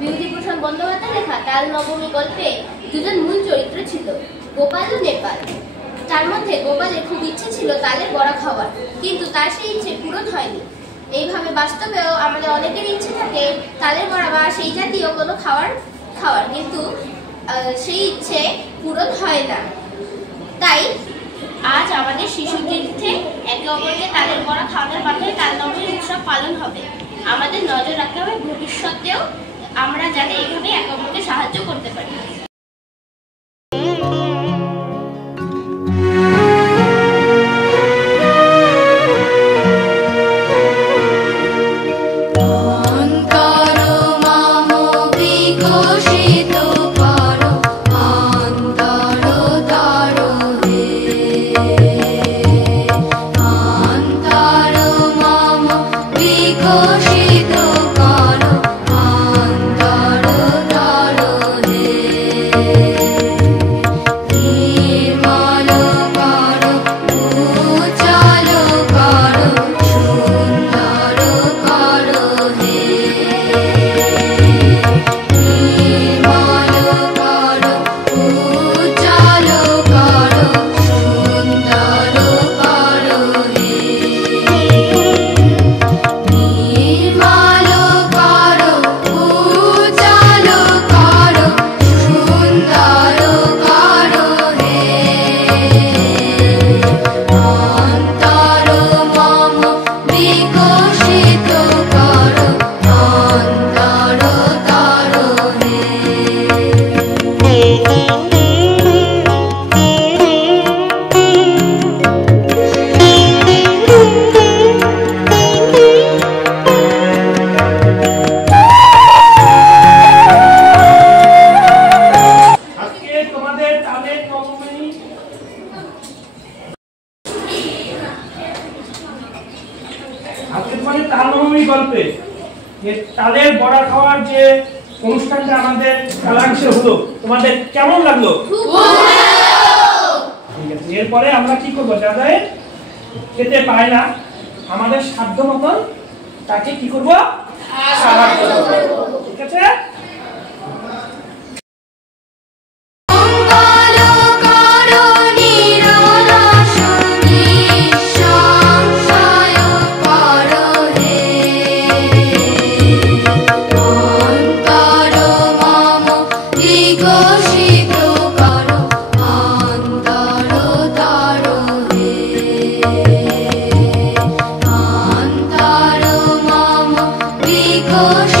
বিভূতিভূষণ বন্দ্যোপাধ্যায় লেখা তাল নবমী গল্পে দুজন মূল চরিত্র ছিল, গোপাল ও নেপাল। তার মধ্যে গোপালের খুব ইচ্ছে ছিল তালের বড়া খাওয়ার, কিন্তু তার সেই ইচ্ছে পূরণ হয়নি। এইভাবে বাস্তবেও আমাদের অনেকের ইচ্ছে থাকে তালের বড়া বা সেই জাতীয় কোনো খাওয়ার, কিন্তু সেই ইচ্ছে পূরণ হয় না। তাই আজ আমাদের শিশু তীর্থে একে অপরকে তালের বড়া খাওয়ানোর মাধ্যমে তাল নবমী উৎসব পালন হবে। আমাদের নজর রাখতে হবে ভবিষ্যতেও আমরা যাতে এইভাবে একে অপরকে সাহায্য করতে পারি। গল্পে তালের বড়া খাওয়ার যে অনুষ্ঠানটা আমাদের কালাংশে হলো, তোমাদের কেমন লাগলো? ঠিক আছে, এরপরে আমরা কি করবো? যারা খেতে পায় না, আমাদের সাধ্য মতন তাকে কি করবো? সাহায্য করবো। ঠিক আছে? Go